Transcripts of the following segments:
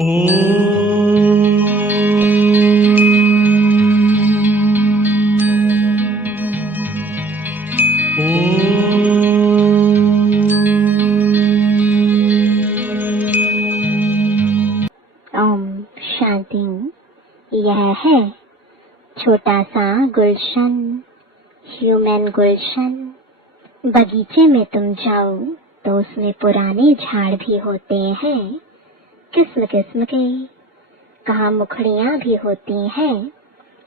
ओम शांति। यह है छोटा सा गुलशन, ह्यूमन गुलशन। बगीचे में तुम जाओ तो उसमें पुराने झाड़ भी होते हैं, किस्म किस्म के। कहाँ मुखड़ियाँ भी होती हैं,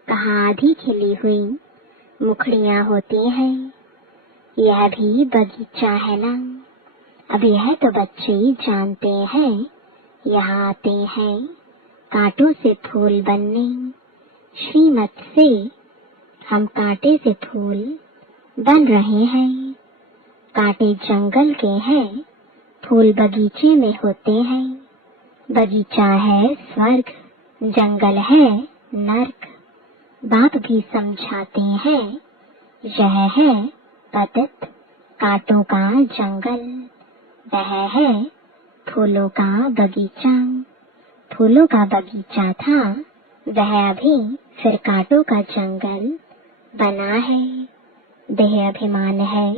कहाँ आधी खिली हुई मुखड़ियाँ होती हैं। यह भी बगीचा है ना। अब यह तो बच्चे जानते हैं। यहाँ आते हैं कांटों से फूल बनने। श्रीमत से हम कांटे से फूल बन रहे हैं। कांटे जंगल के हैं, फूल बगीचे में होते हैं। बगीचा है स्वर्ग, जंगल है नर्क। बाप भी समझाते हैं, यह है पतित कांटों का जंगल, वह है फूलों का बगीचा। फूलों का बगीचा था, वह अभी फिर कांटों का जंगल बना है। देह अभिमान है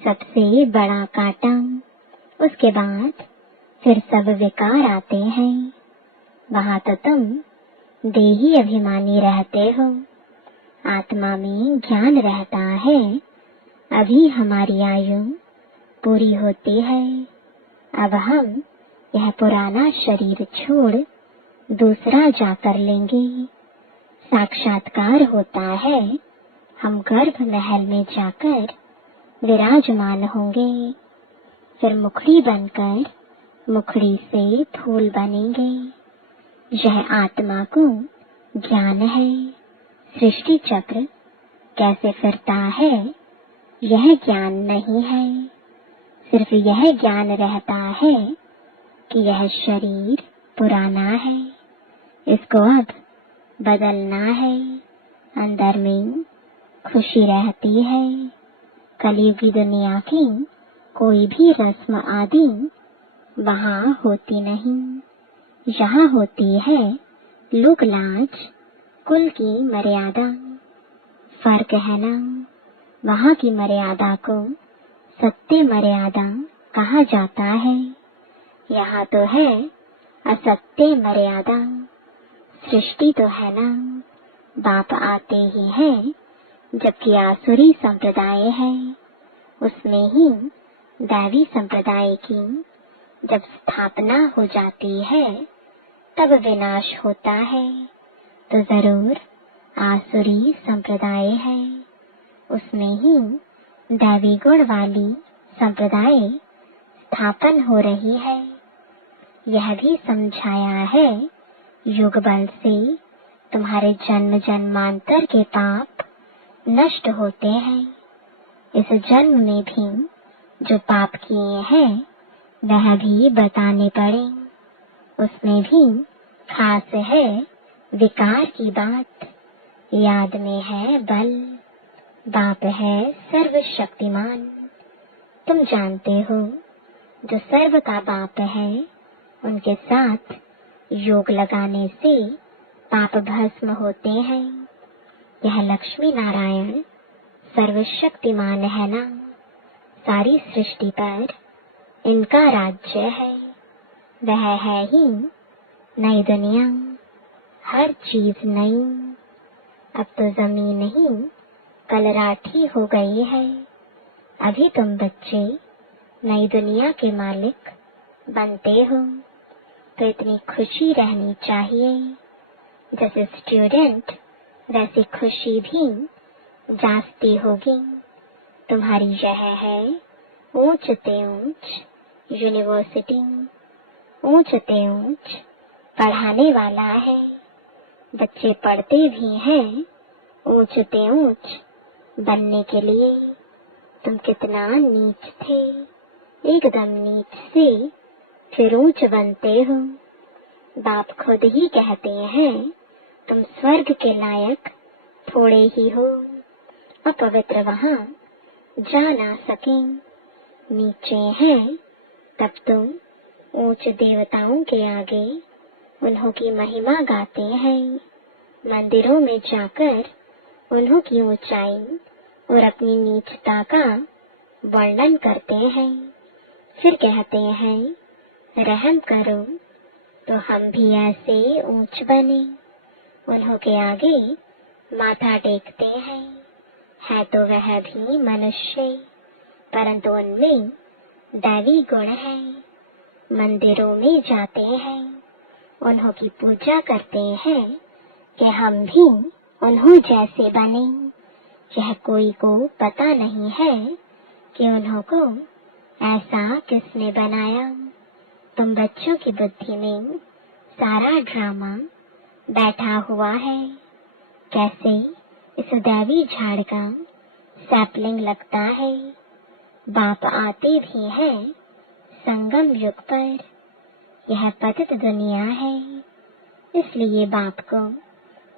सबसे बड़ा कांटा। उसके बाद फिर सब विकार आते हैं। वहाँ तो तुम देही अभिमानी रहते हो। आत्मा में ज्ञान रहता है। अभी हमारी आयु पूरी होती है। अब हम यह पुराना शरीर छोड़ दूसरा जाकर लेंगे। साक्षात्कार होता है, हम गर्भ महल में जाकर विराजमान होंगे। फिर मुखड़ी बनकर मुखड़ी से फूल बनेंगे। यह आत्मा को ज्ञान है। सृष्टि चक्र कैसे फिरता है, यह ज्ञान नहीं है। सिर्फ यह ज्ञान रहता है कि यह शरीर पुराना है, इसको अब बदलना है। अंदर में खुशी रहती है। कलयुगी दुनिया की कोई भी रस्म आदि वहाँ होती नहीं। यहाँ होती है लोक लाज, कुल की मर्यादा। फर्क है ना। वहाँ की मर्यादा को सत्य मर्यादा कहा जाता है। यहाँ तो है असत्य मर्यादा। सृष्टि तो है ना। बाप आते ही हैं, जबकि आसुरी संप्रदाय है। उसमें ही दैवी संप्रदाय की जब स्थापना हो जाती है, तब विनाश होता है। तो जरूर आसुरी संप्रदाय है। उसमें ही दैवी गुण वाली संप्रदाय स्थापन हो रही है। यह भी समझाया है, युग बल से तुम्हारे जन्म जन्मांतर के पाप नष्ट होते हैं। इस जन्म में भी जो पाप किए हैं, वह भी बताने पड़े। उसमें भी खास है विकार की बात। याद में है बल, बाप है सर्वशक्तिमान। तुम जानते हो, जो सर्व का बाप है, उनके साथ योग लगाने से पाप भस्म होते हैं। यह लक्ष्मी नारायण सर्वशक्तिमान है ना। सारी सृष्टि पर इनका राज्य है। वह है ही नई दुनिया, हर चीज नई। अब तो जमीन ही कलराठी हो गई है। अभी तुम बच्चे नई दुनिया के मालिक बनते हो, तो इतनी खुशी रहनी चाहिए। जैसे स्टूडेंट वैसी खुशी भी जास्ती होगी। तुम्हारी यह है ऊंच ते ऊंच यूनिवर्सिटी। ऊंच ते ऊंच पढ़ाने वाला है। बच्चे पढ़ते भी हैं ऊंच ते ऊंच बनने के लिए। तुम कितना नीच थे, एकदम नीच से फिर ऊंच बनते हो। बाप खुद ही कहते हैं, तुम स्वर्ग के लायक थोड़े ही हो। अपवित्र वहाँ जा ना सके। नीचे हैं तब तुम ऊंच देवताओं के आगे उन्हों की महिमा गाते हैं, मंदिरों में जाकर उन्हों की ऊंचाई और अपनी नीचता का वर्णन करते हैं। फिर कहते हैं, रहम करो तो हम भी ऐसे ऊंच बने। उन्हों के आगे माथा टेकते हैं। है तो वह भी मनुष्य, परंतु उनमें दैवी गुण है। मंदिरों में जाते हैं, उन्हों की पूजा करते हैं कि हम भी उन्हों जैसे बने। यह कोई को पता नहीं है कि उन्हों को ऐसा किसने बनाया। तुम बच्चों की बुद्धि में सारा ड्रामा बैठा हुआ है। कैसे इस दैवी झाड़ का सैपलिंग लगता है। बाप आते भी हैं संगम युग पर। यह पतित दुनिया है, इसलिए बाप को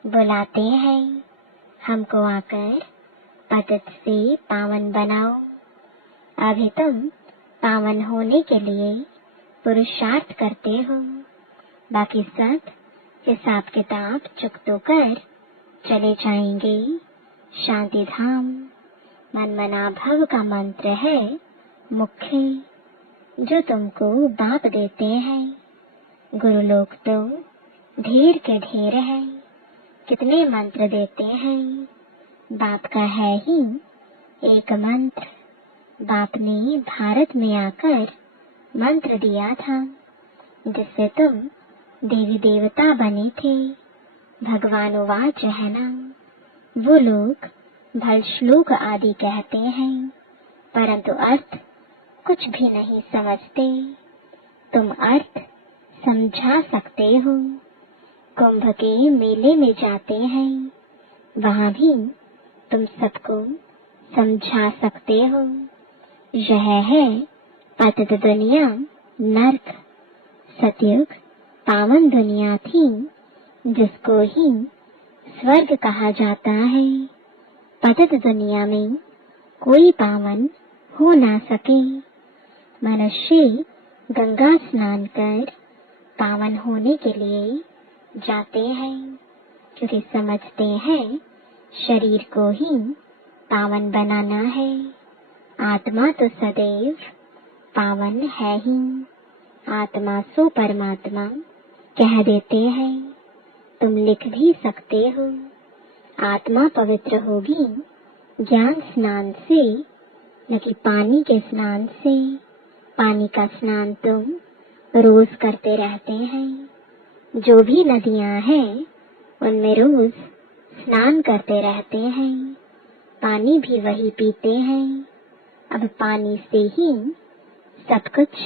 बुलाते हैं, हमको आकर पतित से पावन बनाओ। अभी तुम पावन होने के लिए पुरुषार्थ करते हो, बाकी सब हिसाब किताब चुकतो कर चले जाएंगे शांति धाम। मनमना भव का मंत्र है मुख्य, जो तुमको बाप देते हैं। गुरु लोग तो ढेर के ढेर है, कितने मंत्र देते हैं। बाप का है ही एक मंत्र। बाप ने भारत में आकर मंत्र दिया था, जिससे तुम देवी देवता बने थे। भगवान वाच है ना। वो लोग भल श्लोक आदि कहते हैं, परंतु अर्थ कुछ भी नहीं समझते। तुम अर्थ समझा सकते हो। कुंभ के मेले में जाते हैं, वहां भी तुम सबको समझा सकते हो। यह है पतित दुनिया नर्क। सतयुग पावन दुनिया थी, जिसको ही स्वर्ग कहा जाता है। पतित दुनिया में कोई पावन हो ना सके। मनुष्य गंगा स्नान कर पावन होने के लिए जाते हैं, क्योंकि समझते हैं शरीर को ही पावन बनाना है। आत्मा तो सदैव पावन है ही। आत्मा सो परमात्मा कह देते हैं। तुम लिख भी सकते हो, आत्मा पवित्र होगी ज्ञान स्नान से, न कि पानी के स्नान से। पानी का स्नान तुम रोज करते रहते हैं। जो भी नदियां हैं, उनमें रोज स्नान करते रहते हैं। पानी भी वही पीते हैं। अब पानी से ही सब कुछ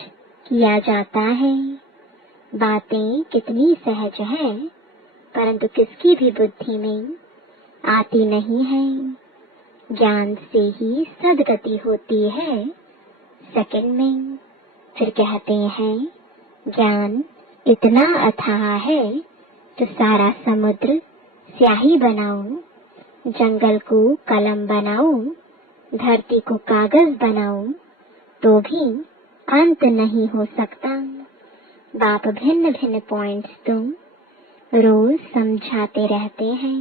किया जाता है। बातें कितनी सहज है, परंतु किसकी भी बुद्धि में आती नहीं है। ज्ञान से ही सदगति होती है सेकंड में। फिर कहते हैं, ज्ञान इतना अथाह है तो सारा समुद्र स्याही बनाओ, जंगल को कलम बनाओ, धरती को कागज बनाओ, तो भी अंत नहीं हो सकता। बाप भिन्न भिन्न पॉइंट्स तुम रोज समझाते रहते हैं।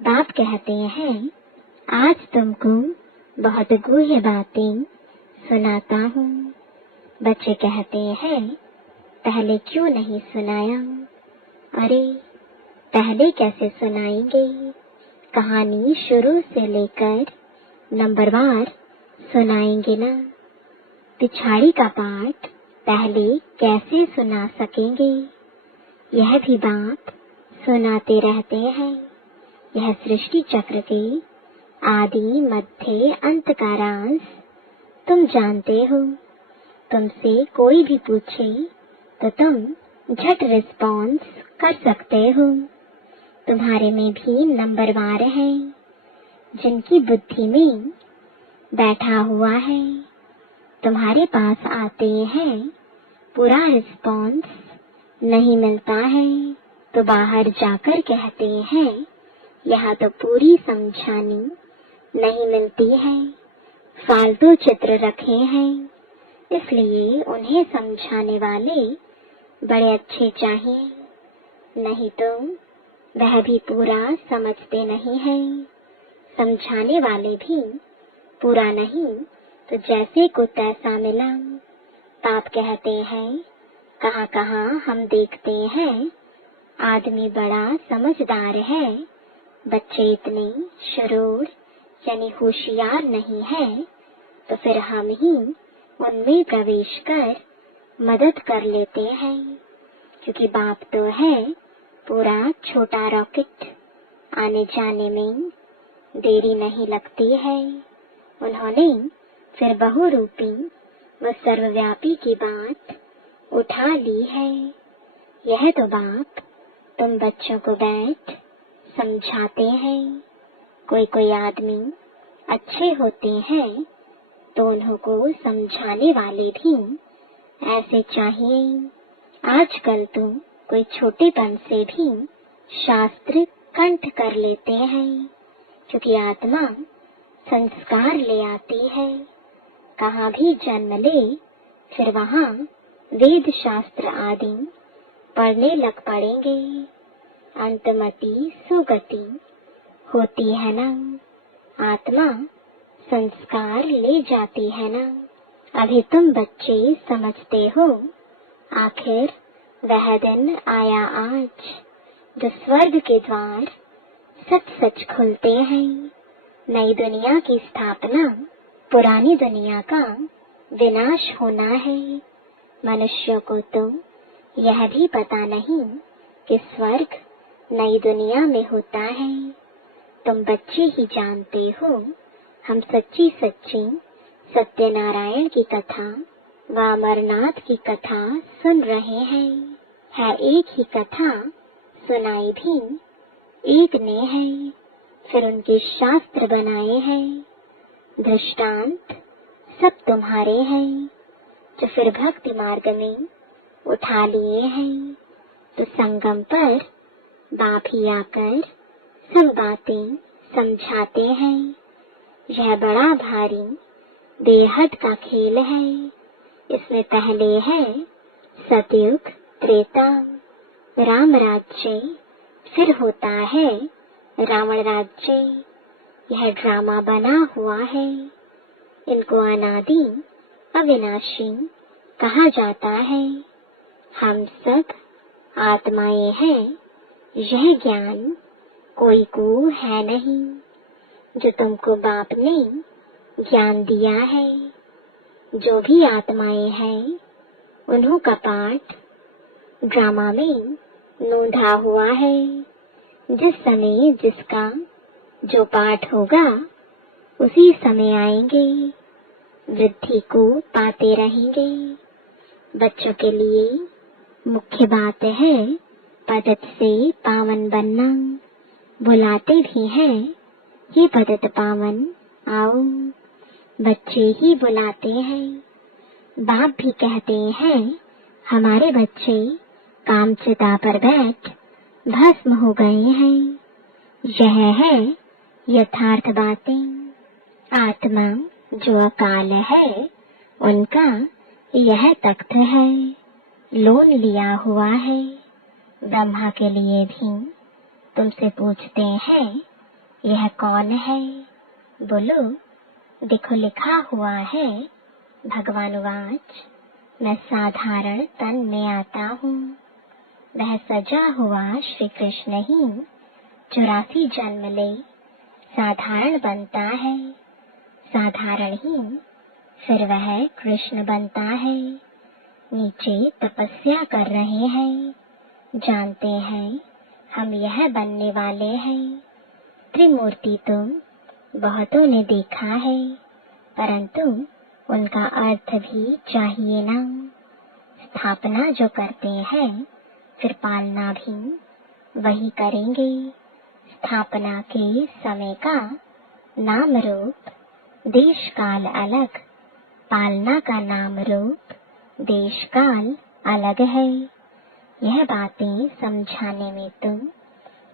बाप कहते हैं, आज तुमको बहुत गूढ़ बातें सुनाता हूँ। बच्चे कहते हैं, पहले क्यों नहीं सुनाया? अरे पहले कैसे सुनाएंगे? कहानी शुरू से लेकर नंबरवार सुनाएंगे ना। पिछाड़ी का पाठ पहले कैसे सुना सकेंगे? यह भी बाप सुनाते रहते हैं। यह सृष्टि चक्र के आदि मध्य अंत का राज तुम जानते हो। तुमसे कोई भी पूछे तो तुम झट रिस्पॉन्स कर सकते हो। तुम्हारे में भी नंबरवार है, जिनकी बुद्धि में बैठा हुआ है। तुम्हारे पास आते हैं, पूरा रिस्पॉन्स नहीं मिलता है तो बाहर जाकर कहते हैं, यहाँ तो पूरी समझानी नहीं मिलती है। फालतू चित्र रखे हैं, इसलिए उन्हें समझाने वाले बड़े अच्छे चाहिए। नहीं तो वह भी पूरा समझते नहीं हैं। समझाने वाले भी पूरा नहीं तो जैसे को तैसा मिला। पाप कहते हैं कहाँ कहाँ हम देखते हैं, आदमी बड़ा समझदार है, बच्चे इतने शरूर यानी होशियार नहीं है, तो फिर हम ही उनमें प्रवेश कर मदद कर लेते हैं। क्योंकि बाप तो है पूरा छोटा रॉकेट, आने जाने में देरी नहीं लगती है। उन्होंने फिर बहुरूपी व सर्वव्यापी की बात उठा ली है। यह तो बाप तुम बच्चों को बैठ समझाते हैं। कोई आदमी अच्छे होते हैं तो उन्हों को समझाने वाले भी ऐसे चाहिए। आजकल तो कोई छोटेपन से भी शास्त्र कंठ कर लेते हैं, क्योंकि आत्मा संस्कार ले आती है। कहाँ भी जन्म ले फिर वहाँ वेद शास्त्र आदि पढ़ने लग पड़ेंगे। अंतमति सुगति होती है ना, आत्मा संस्कार ले जाती है ना। अभी तुम बच्चे समझते हो, आखिर वह दिन आया आज जो स्वर्ग के द्वार सच सच खुलते हैं। नई दुनिया की स्थापना, पुरानी दुनिया का विनाश होना है। मनुष्यों को तो यह भी पता नहीं कि स्वर्ग नई दुनिया में होता है। तुम बच्चे ही जानते हो, हम सच्ची सच्ची सत्यनारायण की कथा व अमरनाथ की कथा सुन रहे हैं। है एक ही कथा, सुनाई भी एक ने है, फिर उनके शास्त्र बनाए हैं। दृष्टांत सब तुम्हारे हैं, जो फिर भक्ति मार्ग में उठा लिए हैं। तो संगम पर बाप ही आकर सब बातें समझाते हैं। यह बड़ा भारी बेहद का खेल है। इसमें पहले है सतयुग त्रेता, राम राज्य, फिर होता है रावण राज्य। यह ड्रामा बना हुआ है। इनको अनादि अविनाशी कहा जाता है। हम सब आत्माएं हैं, यह ज्ञान कोई को है नहीं, जो तुमको बाप ने ज्ञान दिया है। जो भी आत्माएं हैं उन्हों का पाठ ड्रामा में नोंधा हुआ है। जिस समय जिसका जो पाठ होगा उसी समय आएंगे, वृद्धि को पाते रहेंगे। बच्चों के लिए मुख्य बात है पदत से पावन बनना। बुलाते भी हैं ये पदत पावन आओ, बच्चे ही बुलाते हैं। बाप भी कहते हैं हमारे बच्चे कामचिता पर बैठ भस्म हो गए हैं। यह है यथार्थ बातें। आत्मा जो अकाल है उनका यह तख्त है, लोन लिया हुआ है। ब्रह्मा के लिए भी तुमसे पूछते हैं यह कौन है? बोलो देखो लिखा हुआ है। भगवान वाच मैं साधारण तन में आता हूँ। वह सजा हुआ श्री कृष्ण ही 84 जन्म ले साधारण बनता है। साधारण ही फिर वह कृष्ण बनता है। नीचे तपस्या कर रहे हैं, जानते हैं हम यह बनने वाले हैं। त्रिमूर्ति तो बहुतों ने देखा है, परंतु उनका अर्थ भी चाहिए ना। स्थापना जो करते हैं फिर पालना भी वही करेंगे। स्थापना के समय का नाम रूप देश काल अलग, पालना का नाम रूप देश काल अलग है। यह बातें समझाने में तो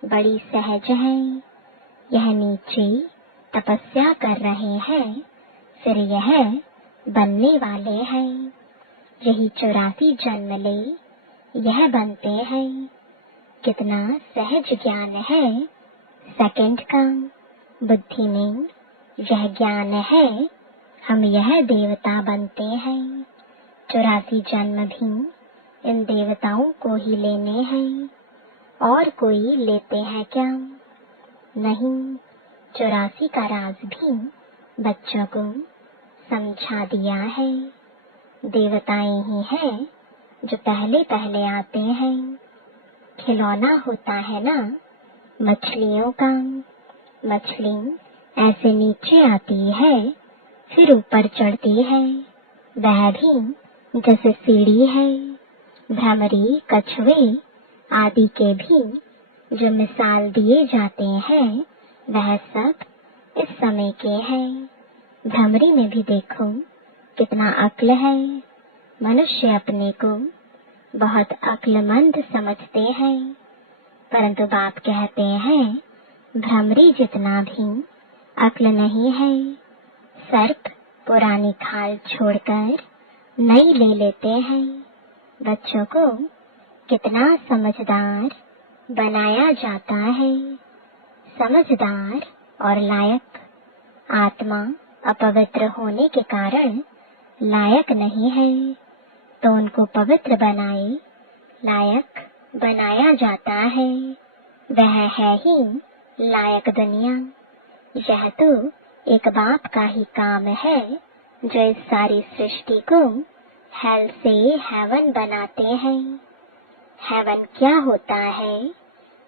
बड़ी सहज है। यह नीचे तपस्या कर रहे हैं, फिर यह बनने वाले हैं। यही 84 जन्म ले यह बनते हैं। कितना सहज ज्ञान है सेकंड का। बुद्धि में यह ज्ञान है हम यह देवता बनते हैं। 84 जन्म भी इन देवताओं को ही लेने हैं, और कोई लेते हैं क्या? नहीं। 84 का राज भी बच्चों को समझा दिया है। देवताएं ही हैं जो पहले पहले आते हैं। खिलौना होता है ना मछलियों का। मछली ऐसे नीचे आती है फिर ऊपर चढ़ती है, वह भी जैसे सीढ़ी है। भ्रमरी, कछुए आदि के भी जो मिसाल दिए जाते हैं वह सब इस समय के हैं। भ्रमरी में भी देखो कितना अक्ल है। मनुष्य अपने को बहुत अक्लमंद समझते हैं, परंतु बाप कहते हैं भ्रमरी जितना भी अक्ल नहीं है। सर्प पुरानी खाल छोड़कर नई ले लेते हैं। बच्चों को कितना समझदार बनाया जाता है। समझदार और लायक। आत्मा अपवित्र होने के कारण लायक नहीं है, तो उनको पवित्र बनाए लायक बनाया जाता है। वह है ही लायक दुनिया। यह तो एक बाप का ही काम है जो इस सारी सृष्टि को हेल से हेवन बनाते हैं। हेवन क्या होता है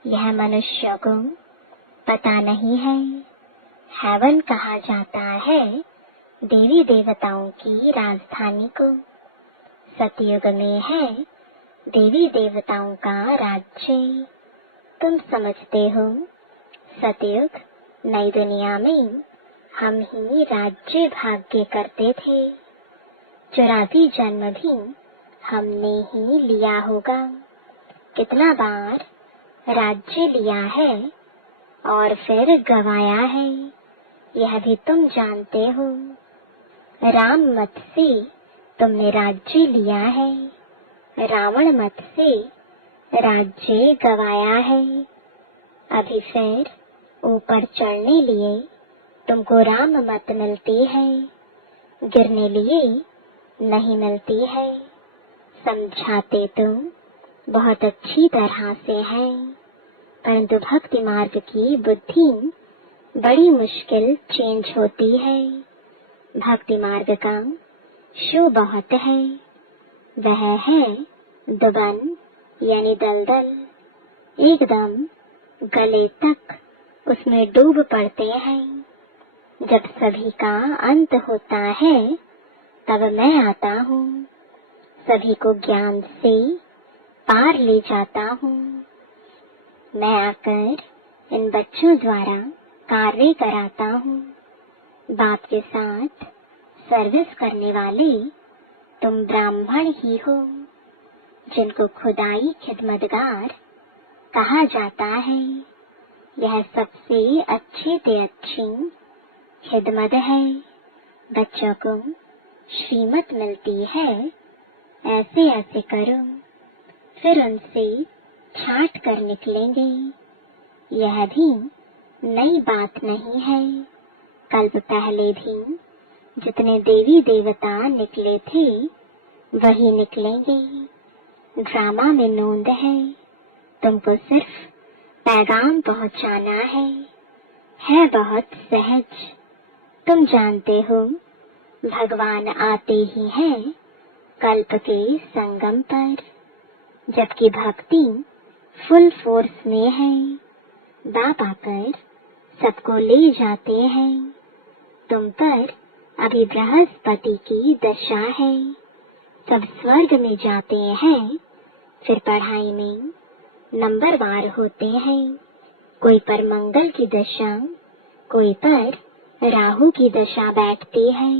यह मनुष्य को पता नहीं है। हेवन कहा जाता है देवी देवताओं की राजधानी को। सतयुग में है देवी देवताओं का राज्य। तुम समझते हो सतयुग नई दुनिया में हम ही राज्य भाग्य करते थे। 84 जन्म भी हमने ही लिया होगा। कितना बार राज्य लिया है और फिर गवाया है, यह भी तुम जानते हो। राम मत से तुमने राज्य लिया है, रावण मत से राज्य गवाया है। अभी फिर ऊपर चढ़ने लिए तुमको राम मत मिलती है, गिरने लिए नहीं मिलती है। समझाते तो बहुत अच्छी तरह से है, परंतु भक्ति मार्ग की बुद्धि बड़ी मुश्किल चेंज होती है। भक्ति मार्ग का शो बहुत है, वह है दुबन यानी दलदल। एकदम गले तक उसमें डूब पड़ते हैं। जब सभी का अंत होता है तब मैं आता हूँ, सभी को ज्ञान से पार ले जाता हूँ। मैं आकर इन बच्चों द्वारा कार्य कराता हूँ। बाप के साथ सर्विस करने वाले तुम ब्राह्मण ही हो, जिनको खुदाई खिदमतगार कहा जाता है। यह सबसे अच्छी से अच्छी खिदमत है। बच्चों को श्रीमत मिलती है, ऐसे ऐसे करो, फिर उनसे छांट कर निकलेंगे। यह भी नई बात नहीं है। कल्प पहले भी जितने देवी देवता निकले थे वही निकलेंगे। ड्रामा में नोंद है, तुमको सिर्फ पैगाम पहुंचाना है बहुत सहज। तुम जानते हो भगवान आते ही हैं कल्प के संगम पर, जबकि भक्ति फुल फोर्स में है। बाप आकर सबको ले जाते हैं। तुम पर अभी बृहस्पति की दशा है, सब स्वर्ग में जाते हैं। फिर पढ़ाई में नंबरवार होते हैं। कोई पर मंगल की दशा, कोई पर राहु की दशा बैठती है।